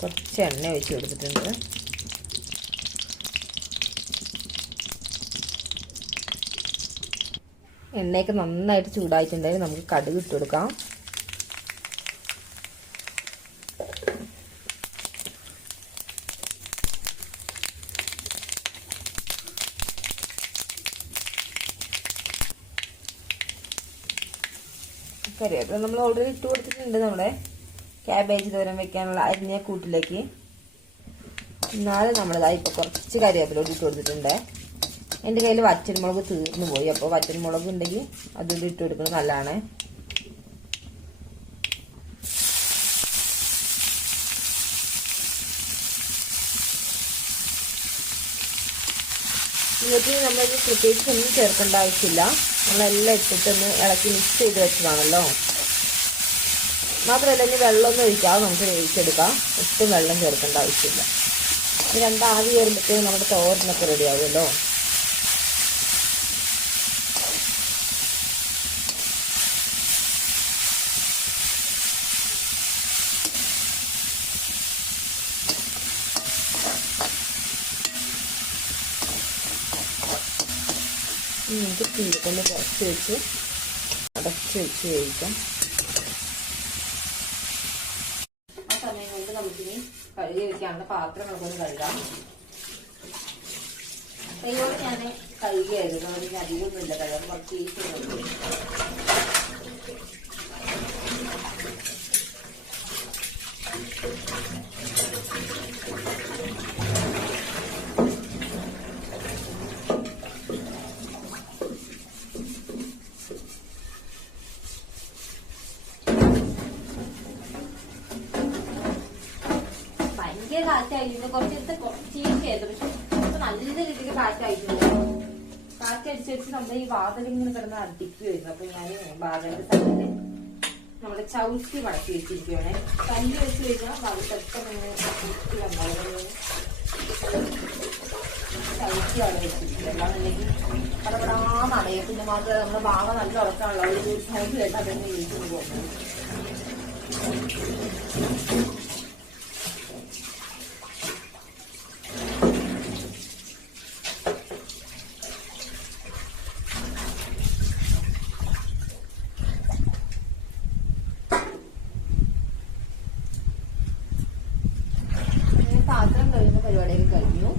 കുറച്ച് എണ്ണ ഒഴിച്ച് കൊടുത്തിട്ടുണ്ട്. എണ്ണയൊക്കെ നന്നായിട്ട് ചൂടായിട്ടുണ്ടെങ്കിൽ നമുക്ക് കടുക് ഇട്ട് കൊടുക്കാം. കറിവേപ്പില നമ്മൾ ഓൾറെഡി ഇട്ട് കൊടുത്തിട്ടുണ്ട് നമ്മുടെ ക്യാബേജ് തോരൻ വെക്കാനുള്ള അരിഞ്ഞ കൂട്ടിലേക്ക്. എന്നാലും നമ്മളിതായി ഇപ്പൊ കുറച്ച് കറിവേപ്പില ഇട്ട് കൊടുത്തിട്ടുണ്ട്. എൻ്റെ കയ്യിൽ വറ്റൽമുളക് തീർന്നു പോയി. അപ്പോൾ വറ്റൽമുളക് ഉണ്ടെങ്കിൽ അതുകൂടി ഇട്ട് കൊടുക്കുന്നത് നല്ലതാണ്. ഇതിലേക്ക് നമ്മൾ പ്രത്യേകിച്ച് ഒന്നും ചേർക്കേണ്ട ആവശ്യമില്ല. നമ്മളെല്ലാം ഇട്ടിട്ടൊന്ന് ഇളക്കി മിക്സ് ചെയ്ത് വെച്ചതാണല്ലോ. മാത്രമല്ല ഇനി വെള്ളമൊന്നും ഒഴിക്കാതെ നമുക്ക് വേവിച്ചെടുക്കാം. ഒട്ടും വെള്ളം ചേർക്കേണ്ട ആവശ്യമില്ല. ഈ രണ്ടാവി കയറുമ്പോഴത്തേക്കും നമ്മുടെ തോരനൊക്കെ റെഡി ആവുമല്ലോ. നമുക്ക് തീരക്കൊന്ന് കുറച്ച് വെച്ച് അടച്ച് വെച്ച് വേവിക്കാം. ആ സമയം കൊണ്ട് നമുക്കിനി കഴുകി വെക്കാനുള്ള പാത്രങ്ങളൊക്കെ കഴുകാം. കൈയോടെ ഞാൻ കഴുകിയായിരുന്നു, അതിന് അധികമൊന്നുമില്ല കഴുകാൻ, കുറച്ച് ഈസിയുണ്ട്. ഭയങ്കര കാറ്റായിരുന്നു, കുറച്ച് ചീച്ചയായിരുന്നു. പക്ഷെ ഇപ്പൊ നല്ല രീതിക്ക് കാറ്റായിട്ടുണ്ട്. കാറ്റടിച്ചടിച്ച് നമ്മുടെ ഈ വാതിലിങ്ങനെ കിടന്ന് അടിക്കുമായിരുന്നു. അപ്പൊ ഞാൻ വാതിലിന്റെ സ്ഥലത്ത് നമ്മുടെ ചവിട്ടി മടക്കി വെച്ചിരിക്കുകയാണ്. കല്ല് വെച്ച് കഴിഞ്ഞാൽ പെട്ടെന്ന് ചവിട്ടിയാണ് വെച്ചിരിക്കുക. അല്ലാന്നുണ്ടെങ്കിൽ പടപടാന്നറിയാം. പിന്നെ മാത്രമേ നമ്മുടെ ഭാഗ നല്ല ഉറക്കാനുള്ള ഒരു സൗണ്ട് കേട്ട് അതന്നെ വീട്ടിൽ പോകുന്നത്. പാത്രം കഴിയുന്ന പരിപാടിയൊക്കെ കഴിഞ്ഞു.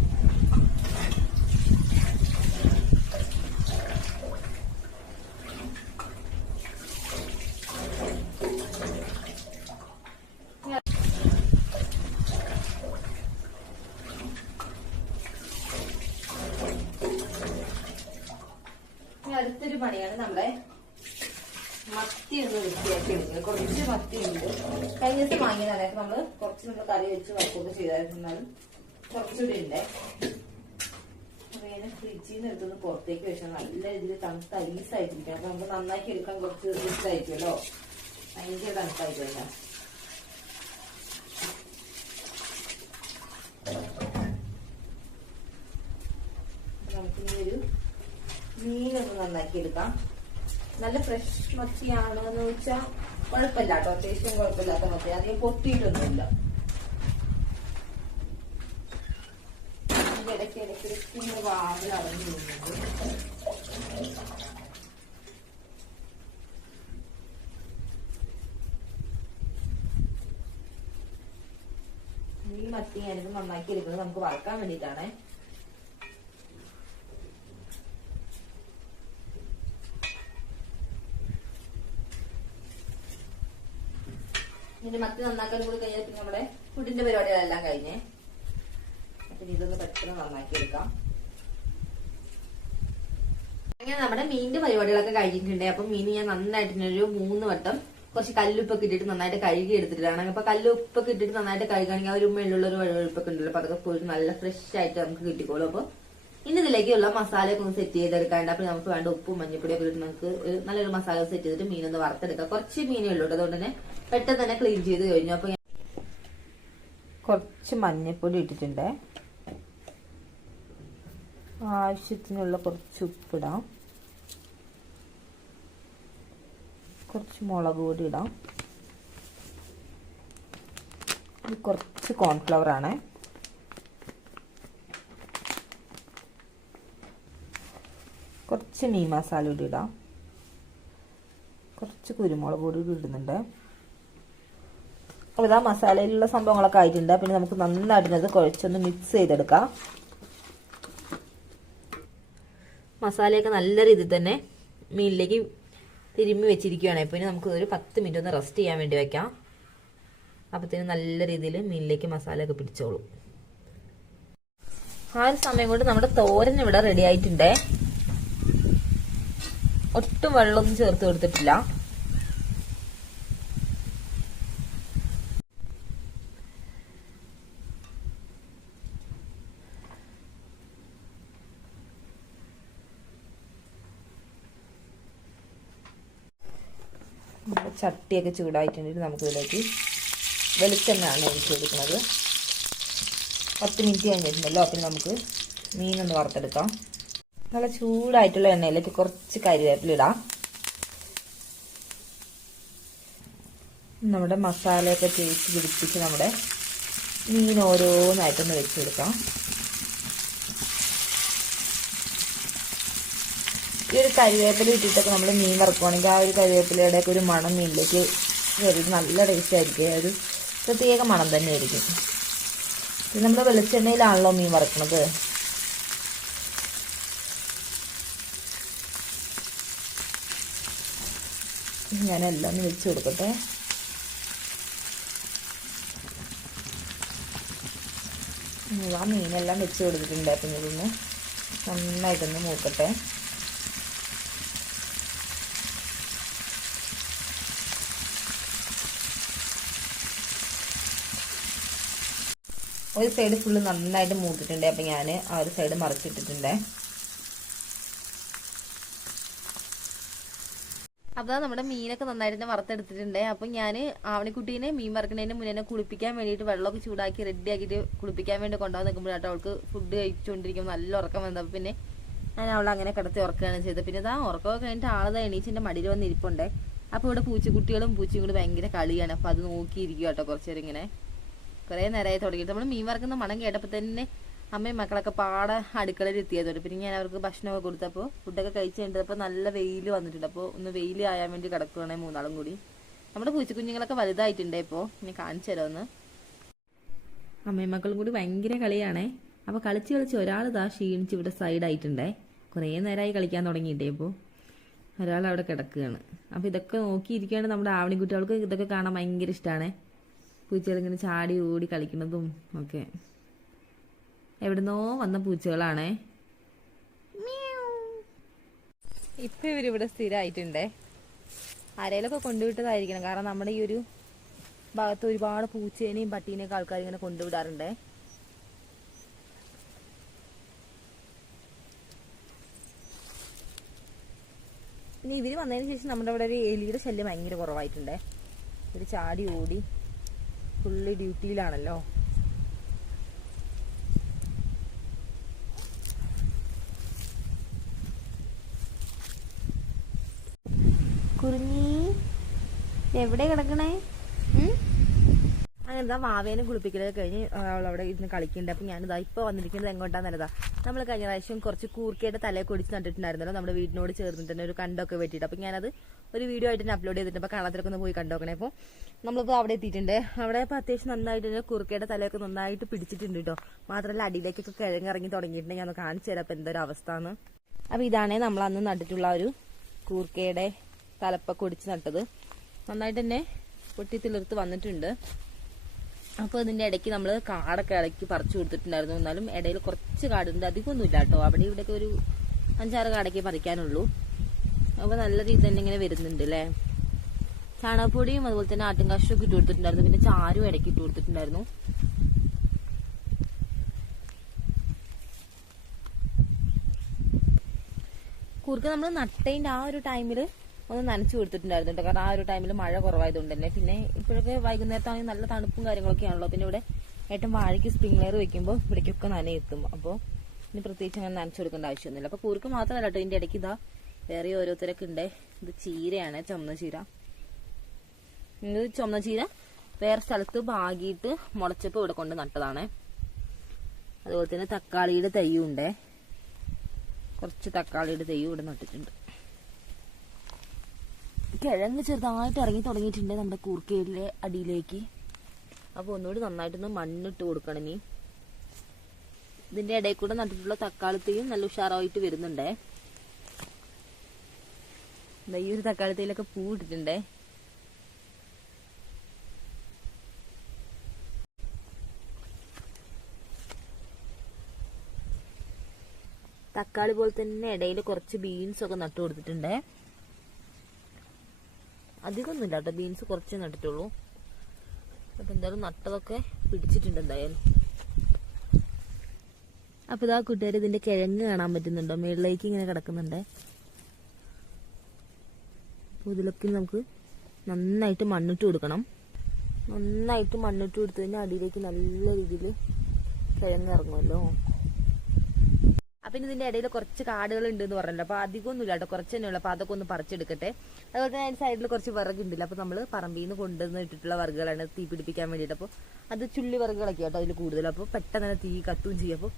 അടുത്തൊരു പണിയാണ് നമ്മുടെ മത്തി ഒന്ന് വൃത്തിയാക്കി എടുക്കുക. കുറച്ച് മത്തി ഉണ്ട്, കഴിഞ്ഞ ദിവസം വാങ്ങിയതാണ്. നമ്മള് കുറച്ച് നമ്മൾ കറി വെച്ച് വറുക്കൊക്കെ ചെയ്തായിരുന്നാലും കുറച്ചുകൂടി ഉണ്ട്. അപ്പൊ ഇങ്ങനെ ഫ്രിഡ്ജിൽ നിന്ന് എടുത്തൊന്ന് പുറത്തേക്ക് വെച്ചാൽ നല്ല രീതിയിൽ തണുത്ത ഐസായിട്ടിരിക്കും. അപ്പൊ നമുക്ക് നന്നാക്കി എടുക്കാൻ കുറച്ച് റിസ്ക്കായിരിക്കുമല്ലോ, ഭയങ്കര തണുപ്പായിട്ടില്ല. നമുക്കിനി ഒരു മീനൊന്ന് നന്നാക്കി എടുക്കാം. നല്ല ഫ്രഷ് മത്തിയാണോ എന്ന് ചോദിച്ചാൽ കുഴപ്പമില്ല കേട്ടോ, അത്യാവശ്യം കുഴപ്പമില്ലാത്ത മത്തി, അധികം പൊട്ടിയിട്ടൊന്നുമില്ല. ഇടയ്ക്കിടയ്ക്ക് വാതിൽ അടഞ്ഞു പോകുന്നുണ്ട്. ഈ മത്തി ഞാനിത് നന്നാക്കി എടുക്കുന്നത് നമുക്ക് വറക്കാൻ വേണ്ടിയിട്ടാണേ. ഇതിന്റെ മത്തി നന്നാക്കാനും കൂടി കഴിഞ്ഞാൽ പിന്നെ നമ്മുടെ ഫുഡിന്റെ പരിപാടികളെല്ലാം കഴിഞ്ഞേ. പിന്നെ ഇതൊന്ന് പെട്ടെന്ന് നന്നാക്കി എടുക്കാം. അങ്ങനെ നമ്മുടെ മീനിന്റെ പരിപാടികളൊക്കെ കഴിഞ്ഞിട്ടുണ്ട്. അപ്പൊ മീൻ ഞാൻ നന്നായിട്ടൊരു 3 വട്ടം കുറച്ച് കല്ലുപ്പൊക്കെ ഇട്ടിട്ട് നന്നായിട്ട് കഴുകി എടുത്തിട്ടാണ്. അപ്പൊ കല്ലുപ്പൊക്കെ ഇട്ടിട്ട് നന്നായിട്ട് കഴുകുകയാണെങ്കിൽ ആ ഒരു ഉമ്മയിലുള്ള ഒരു വഴുവഴുപ്പൊക്കെ ഉണ്ടല്ലോ, അപ്പൊ അതൊക്കെ പോയിട്ട് നല്ല ഫ്രഷ് ആയിട്ട് നമുക്ക് കിട്ടിക്കോളും. അപ്പൊ ഇനി ഇതിലേക്കുള്ള മസാലയൊക്കെ ഒന്ന് സെറ്റ് ചെയ്തെടുക്കാണ്ട്. അപ്പൊ നമുക്ക് വേണ്ട ഉപ്പും മഞ്ഞപ്പൊടിയൊക്കെ ഇട്ട് നമുക്ക് നല്ലൊരു മസാല സെറ്റ് ചെയ്തിട്ട് മീനൊന്ന് വറുത്തെടുക്കാം. കുറച്ച് മീനേ ഉള്ളൂ, അതുകൊണ്ട് തന്നെ പെട്ടെന്ന് തന്നെ ക്ലീൻ ചെയ്ത് കഴിഞ്ഞു. അപ്പൊ കുറച്ച് മഞ്ഞപ്പൊടി ഇട്ടിട്ടുണ്ട്, ആവശ്യത്തിനുള്ള കുറച്ച് ഉപ്പിടാം, കുറച്ച് മുളക് പൊടി ഇടാം, കുറച്ച് കോൺഫ്ലവർ ആണ്, കുറച്ച് മീൻ മസാല കൂടി ഇടാം, കുറച്ച് കുരുമുളക് പൊടി കൂടി ഇടുന്നുണ്ട്. അപ്പോൾ ഇതാ മസാലയിലുള്ള സംഭവങ്ങളൊക്കെ ആയിട്ടുണ്ട്. പിന്നെ നമുക്ക് നന്നായിട്ട് കുഴച്ചൊന്ന് മിക്സ് ചെയ്തെടുക്കാം. മസാലയൊക്കെ നല്ല രീതിയിൽ തന്നെ മീനിലേക്ക് തിരുമ്മി വെച്ചിരിക്കുകയാണ്. അപ്പോൾ ഇനി നമുക്ക് ഒരു 10 മിനിറ്റ് ഒന്ന് റെസ്റ്റ് ചെയ്യാൻ വേണ്ടി വെക്കാം. അപ്പോഴത്തേനും നല്ല രീതിയിൽ മീനിലേക്ക് മസാലയൊക്കെ പിടിച്ചോളും. ആ ഒരു സമയം കൊണ്ട് നമ്മുടെ തോരൻ ഇവിടെ റെഡി ആയിട്ടുണ്ട്. ഒട്ടും വെള്ളമൊന്നും ചേർത്ത് കൊടുത്തിട്ടില്ല. ചട്ടിയൊക്കെ ചൂടായിട്ടുണ്ടെങ്കിൽ നമുക്ക് ഇതിലേക്ക് വെളിച്ചെണ്ണയാണ് ഒഴിച്ച് കൊടുക്കുന്നത്. 10 മിനിറ്റ് കഴിഞ്ഞിട്ടുണ്ടല്ലോ. അപ്പം നമുക്ക് മീനൊന്ന് വറുത്തെടുക്കാം. നല്ല ചൂടായിട്ടുള്ള എണ്ണയിലേക്ക് കുറച്ച് കരിവേപ്പിലിടാം. നമ്മുടെ മസാലയൊക്കെ തേച്ച് പിടിപ്പിച്ച് നമ്മുടെ മീൻ ഓരോന്നായിട്ടൊന്ന് വെച്ചെടുക്കാം. ഈ ഒരു കരിവേപ്പില ഇട്ടിട്ടൊക്കെ നമ്മൾ മീൻ വറുക്കുവാണെങ്കിൽ ആ ഒരു കരിവേപ്പിലയുടെ ഒക്കെ ഒരു മണം മീനിലേക്ക് കയറിയിട്ട് നല്ല ടേസ്റ്റ് ആയിരിക്കും. ഒരു പ്രത്യേക മണം തന്നെയായിരിക്കും. ഇത് നമ്മൾ വെളിച്ചെണ്ണയിലാണല്ലോ മീൻ വറുക്കണത്. ഞാനെല്ലാം ഒന്ന് വെച്ച് കൊടുക്കട്ടെ. ആ മീനെല്ലാം വെച്ച് കൊടുത്തിട്ടുണ്ട്. അപ്പം ഇതൊന്ന് നന്നായിട്ടൊന്ന് മൂക്കട്ടെ. ഒരു സൈഡ് ഫുള്ള് നന്നായിട്ട് മൂത്തിട്ടുണ്ട്. അപ്പം ഞാൻ ആ ഒരു സൈഡ് മറിച്ചിട്ടിട്ടുണ്ട്. അപ്പോൾ നമ്മുടെ മീനൊക്കെ നന്നായിട്ട് വറുത്തെടുത്തിട്ടുണ്ട്. അപ്പം ഞാൻ ആവണിക്കുട്ടീനെ മീൻ വറുക്കുന്നതിന് മുന്നേ കുളിപ്പിക്കാൻ വേണ്ടിയിട്ട് വെള്ളമൊക്കെ ചൂടാക്കി റെഡി ആക്കിയിട്ട് കുളിപ്പിക്കാൻ വേണ്ടി കൊണ്ടുപോകാൻ നിൽക്കുമ്പോഴാട്ടോ അവൾക്ക് ഫുഡ് കഴിച്ചുകൊണ്ടിരിക്കുമ്പോൾ നല്ല ഉറക്കം വന്നത്. അപ്പം പിന്നെ ഞാൻ അവളെ അങ്ങനെ കിടത്തി ഉറക്കുകയാണ് ചെയ്തത്. പിന്നെ ഇതാ ഉറക്കമൊക്കെ കഴിഞ്ഞിട്ട് ആളത് എണീച്ചിൻ്റെ മടിയിൽ വന്ന് ഇരിപ്പുണ്ട്. അപ്പോൾ ഇവിടെ പൂച്ചക്കുട്ടികളും പൂച്ചയും കൂടി ഭയങ്കര കളിയാണ്. അപ്പോൾ അത് നോക്കിയിരിക്കും കേട്ടോ കുറച്ച് നേരം ഇങ്ങനെ. കുറേ നേരമായി തുടങ്ങിയിട്ട് നമ്മൾ മീൻ വറുക്കുന്ന മണം കേട്ടപ്പോൾ തന്നെ അമ്മയും മക്കളൊക്കെ പാടെ അടുക്കളയിൽ എത്തിയതുകൊണ്ട് പിന്നെ ഞാൻ അവർക്ക് ഭക്ഷണമൊക്കെ കൊടുത്തപ്പോൾ ഫുഡൊക്കെ കഴിച്ച് കഴിഞ്ഞപ്പോൾ നല്ല വെയിൽ വന്നിട്ടുണ്ട്. അപ്പോൾ ഒന്ന് വെയിൽ ആയാൻ വേണ്ടി കിടക്കുകയാണെങ്കിൽ മൂന്നാളും കൂടി. നമ്മുടെ പൂച്ചക്കുഞ്ഞുങ്ങളൊക്കെ വലുതായിട്ടുണ്ട്. ഇപ്പോൾ ഇനി കാണിച്ചു തരാമെന്ന്. അമ്മയും മക്കളും കൂടി ഭയങ്കര കളിയാണേ. അപ്പോൾ കളിച്ച് കളിച്ച് ഒരാൾ ഇതാ ക്ഷീണിച്ച് ഇവിടെ സൈഡായിട്ടുണ്ടേ. കുറേ നേരമായി കളിക്കാൻ തുടങ്ങിയിട്ടേ. ഇപ്പോൾ ഒരാൾ അവിടെ കിടക്കുകയാണ്. അപ്പോൾ ഇതൊക്കെ നോക്കിയിരിക്കുകയാണ് നമ്മുടെ ആവണിക്കുട്ടികൾക്ക്. ഇതൊക്കെ കാണാൻ ഭയങ്കര ഇഷ്ടമാണ്. പൂച്ചകളിങ്ങനെ ചാടി ഓടി കളിക്കുന്നതും ഒക്കെ. എവിടുന്നോ വന്ന പൂച്ചകളാണേ. ഇപ്പം ഇവരിവിടെ സ്ഥിരമായിട്ടുണ്ടേ. ആരേലൊക്കെ കൊണ്ടുവിട്ടതായിരിക്കണം. കാരണം നമ്മുടെ ഈ ഒരു ഭാഗത്ത് ഒരുപാട് പൂച്ചേനെയും പട്ടീനെയൊക്കെ ആൾക്കാർ ഇങ്ങനെ കൊണ്ടുവിടാറുണ്ടേ. പിന്നെ ഇവർ വന്നതിന് ശേഷം നമ്മുടെ ഇവിടെ ഒരു എലിയുടെ ശല്യം ഭയങ്കര കുറവായിട്ടുണ്ടേ. ഇവർ ചാടി ഓടി ഫുള്ളി ഡ്യൂട്ടിയിലാണല്ലോ. കുറിഞ്ഞി എവിടെ കിടക്കണേ? അങ്ങനെന്താ വാവേനെ കുളിപ്പിക്കലൊക്കെ കഴിഞ്ഞ് അവളവിടെ ഇരുന്ന് കളിക്കുന്നുണ്ട്. അപ്പം ഞാനിതാ ഇപ്പോൾ വന്നിരിക്കുന്നത് എങ്ങോട്ടാന്നല്ലതാ, നമ്മൾ കഴിഞ്ഞ പ്രാവശ്യം കുറച്ച് കൂർക്കയുടെ തലയെ കൊടിച്ച് നട്ടിട്ടുണ്ടായിരുന്നല്ലോ നമ്മുടെ വീടിനോട് ചേർന്നിട്ട് തന്നെ ഒരു കണ്ടൊക്കെ വെട്ടിയിട്ട്. അപ്പം ഞാനത് ഒരു വീഡിയോ ആയിട്ട് തന്നെ അപ്ലോഡ് ചെയ്തിട്ടുണ്ട്. അപ്പോൾ കാണാത്തിലൊക്കെ ഒന്ന് പോയി കണ്ടോക്കണേ. അപ്പോൾ നമ്മളിപ്പോൾ അവിടെ എത്തിയിട്ടുണ്ട്. അവിടെ ഇപ്പോൾ അത്യാവശ്യം നന്നായിട്ട് തന്നെ കൂർക്കയുടെ തലയൊക്കെ നന്നായിട്ട് പിടിച്ചിട്ടുണ്ട് കേട്ടോ. മാത്രമല്ല അടിയിലേക്കൊക്കെ കിഴങ്ങിറങ്ങി തുടങ്ങിയിട്ടുണ്ട്. ഞാൻ കാണിച്ചു തരാം അപ്പം എന്തൊരു അവസ്ഥ എന്ന്. അപ്പോൾ ഇതാണേ നമ്മൾ അന്ന് നട്ടിട്ടുള്ള ഒരു കൂർക്കയുടെ തലപ്പൊക്കെ ഒടിച്ച് നട്ടത്. നന്നായിട്ട് തന്നെ പൊട്ടി തിളിർത്ത് വന്നിട്ടുണ്ട്. അപ്പോൾ ഇതിൻ്റെ ഇടയ്ക്ക് നമ്മൾ കാടൊക്കെ ഇടയ്ക്ക് പറിച്ചു കൊടുത്തിട്ടുണ്ടായിരുന്നു. എന്നാലും ഇടയിൽ കുറച്ച് കാടുണ്ട്, അധികമൊന്നുമില്ല കേട്ടോ. അവിടെ ഇവിടെയൊക്കെ ഒരു 5-6 കാടൊക്കെ പറിക്കാനുള്ളൂ. അപ്പോൾ നല്ല രീതിയിൽ തന്നെ ഇങ്ങനെ വരുന്നുണ്ട് അല്ലേ. ചാണകപ്പൊടിയും അതുപോലെ തന്നെ ആട്ടിൻകാഷ്ടമൊക്കെ ഇട്ട് കൊടുത്തിട്ടുണ്ടായിരുന്നു. പിന്നെ ചാരും ഇടയ്ക്ക് ഇട്ട് കൊടുത്തിട്ടുണ്ടായിരുന്നു. കൂർക്ക നമ്മൾ നട്ടതിൻ്റെ ആ ഒരു ടൈമിൽ ഒന്ന് നനച്ചു കൊടുത്തിട്ടുണ്ടായിരുന്നു കേട്ടോ. കാരണം ആ ഒരു ടൈമിൽ മഴ കുറവായതുകൊണ്ട് തന്നെ. പിന്നെ ഇപ്പോഴൊക്കെ വൈകുന്നേരത്താണെങ്കിൽ നല്ല തണുപ്പും കാര്യങ്ങളൊക്കെ ആണല്ലോ. പിന്നെ ഇവിടെ ഏറ്റവും വാഴയ്ക്ക് സ്പ്രിംഗ്ലർ വെക്കുമ്പോൾ ഇവിടേക്കൊക്കെ നനയെത്തും. അപ്പോൾ ഇനി പ്രത്യേകിച്ച് അങ്ങനെ നനച്ചു കൊടുക്കേണ്ട ആവശ്യമൊന്നുമില്ല. അപ്പോൾ കൂർക്ക മാത്രമല്ല കേട്ടോ, ഇതിൻ്റെ ഇടയ്ക്ക് ഇതാ വേറെ ഓരോരുത്തരൊക്കെ ഉണ്ട്. ഇത് ചീരയാണ്, ചുമന്ന ചീര. ഇത് ചുമന്ന ചീര വേറെ സ്ഥലത്ത് പാകിയിട്ട് മുളച്ചപ്പോൾ ഇവിടെ കൊണ്ട് നട്ടതാണ്. അതുപോലെ തന്നെ തക്കാളിയുടെ തൈയും ഉണ്ട്. കുറച്ച് തക്കാളിയുടെ തൈയും ഇവിടെ നട്ടിട്ടുണ്ട്. കിഴങ്ങ് ചെറുതായിട്ട് ഇറങ്ങി തുടങ്ങിയിട്ടുണ്ട് നമ്മുടെ കൂർക്കയിലെ അടിയിലേക്ക്. അപ്പോൾ ഒന്നുകൂടി നന്നായിട്ടൊന്ന് മണ്ണിട്ട് കൊടുക്കണം. ഇനി ഇതിന്റെ ഇടയിൽ കൂടെ നട്ടിട്ടുള്ള തക്കാളിത്തയും നല്ല ഉഷാറായിട്ട് വരുന്നുണ്ടേ. ഈ ഒരു തക്കാളിത്തയിലൊക്കെ പൂ ഇട്ടിട്ടുണ്ടേ. തക്കാളി പോലെ തന്നെ ഇടയിൽ കുറച്ച് ബീൻസ് ഒക്കെ നട്ടു കൊടുത്തിട്ടുണ്ട്. അധികമൊന്നുമില്ല കേട്ടോ, ബീൻസ് കുറച്ച് നട്ടിട്ടുള്ളൂ. അപ്പം എന്തായാലും നട്ടതൊക്കെ പിടിച്ചിട്ടുണ്ട് എന്തായാലും. അപ്പോൾ ഇതാ കൂട്ടുകാർ, ഇതിന്റെ കിഴങ്ങ് കാണാൻ പറ്റുന്നുണ്ടോ? മുകളിലേക്ക് ഇങ്ങനെ കിടക്കുന്നുണ്ട്. അപ്പോൾ ഇതിലൊക്കെ നമുക്ക് നന്നായിട്ട് മണ്ണിട്ട് കൊടുക്കണം. നന്നായിട്ട് മണ്ണിട്ട് കൊടുത്തു കഴിഞ്ഞാൽ അടിയിലേക്ക് നല്ല രീതിയിൽ കിഴങ്ങ് ഇറങ്ങുമല്ലോ. അപ്പം ഇനി ഇതിന്റെ ഇടയിൽ കുറച്ച് കാടുകൾ ഉണ്ട് എന്ന് പറഞ്ഞല്ലോ. അപ്പോൾ അധികമൊന്നുമില്ല കേട്ടോ, കുറച്ച് തന്നെ ഉള്ളൂ. അപ്പോൾ അതൊക്കെ ഒന്ന് പറിച്ചെടുക്കട്ടെ. അതുപോലെ തന്നെ അതിന്റെ സൈഡിൽ കുറച്ച് വിറകുണ്ടല്ലോ. അപ്പോൾ നമ്മൾ പറമ്പിൽ നിന്ന് കൊണ്ടുവന്ന് ഇട്ടിട്ടുള്ള വിറകുകളാണ് തീ പിടിപ്പിക്കാൻ വേണ്ടിയിട്ട്. അപ്പോൾ അത് ചുള്ളി വിറകുകളൊക്കെ കേട്ടോ അതിൽ കൂടുതൽ. അപ്പോൾ പെട്ടെന്ന് തന്നെ തീ കത്തുകയും ചെയ്യും. അപ്പോൾ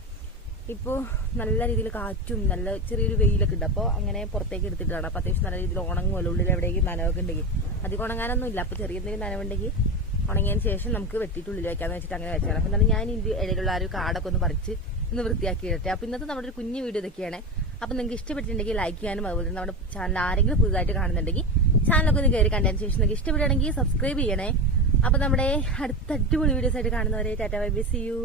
ഇപ്പോൾ നല്ല രീതിയിൽ കാറ്റും നല്ല ചെറിയൊരു വെയിലൊക്കെ ഉണ്ട്. അപ്പോൾ അങ്ങനെ പുറത്തേക്ക് എടുത്തിട്ടാണ്. അപ്പോൾ അത്യാവശ്യം നല്ല രീതിയിൽ ഉണങ്ങുമല്ലോ. ഉള്ളിൽ എവിടെയെങ്കിലും നനവൊക്കെ ഉണ്ടെങ്കിൽ അധികം ഉണങ്ങാനൊന്നും ഇല്ല. അപ്പോൾ ചെറിയ എന്തെങ്കിലും നനവുണ്ടെങ്കിൽ ഉണങ്ങിയതിന് ശേഷം നമുക്ക് വെട്ടിയിട്ട് ഉള്ളിൽ വെക്കാന്ന് വെച്ചിട്ട് അങ്ങനെ വെച്ചാണ്. അപ്പോൾ എന്നാലും ഞാൻ ഇതിന്റെ ഇടയിലുള്ള ആ ഒരു കാടൊക്കെ ഒന്ന് പറിച്ച് ഒന്ന് വൃത്തിയാക്കി ഇടട്ടെ. അപ്പോൾ ഇന്നത്തെ നമ്മുടെ ഒരു കുഞ്ഞു വീഡിയോ ഇതൊക്കെയാണ്. അപ്പോൾ നിങ്ങൾക്ക് ഇഷ്ടപ്പെട്ടിട്ടുണ്ടെങ്കിൽ ലൈക്ക് ചെയ്യാനും അതുപോലെ നമ്മുടെ ചാനൽ ആരെങ്കിലും പുതുതായിട്ട് കാണുന്നുണ്ടെങ്കിൽ ചാനലൊക്കെ ഒന്ന് കയറി കണ്ടതിന് ശേഷം നിങ്ങൾക്ക് ഇഷ്ടപ്പെടുകയാണെങ്കിൽ സബ്സ്ക്രൈബ് ചെയ്യണേ. അപ്പോൾ നമ്മുടെ അടുത്ത അടിപൊളി വീഡിയോസ് ആയിട്ട് കാണുന്നവരെ tata bye bye, see U.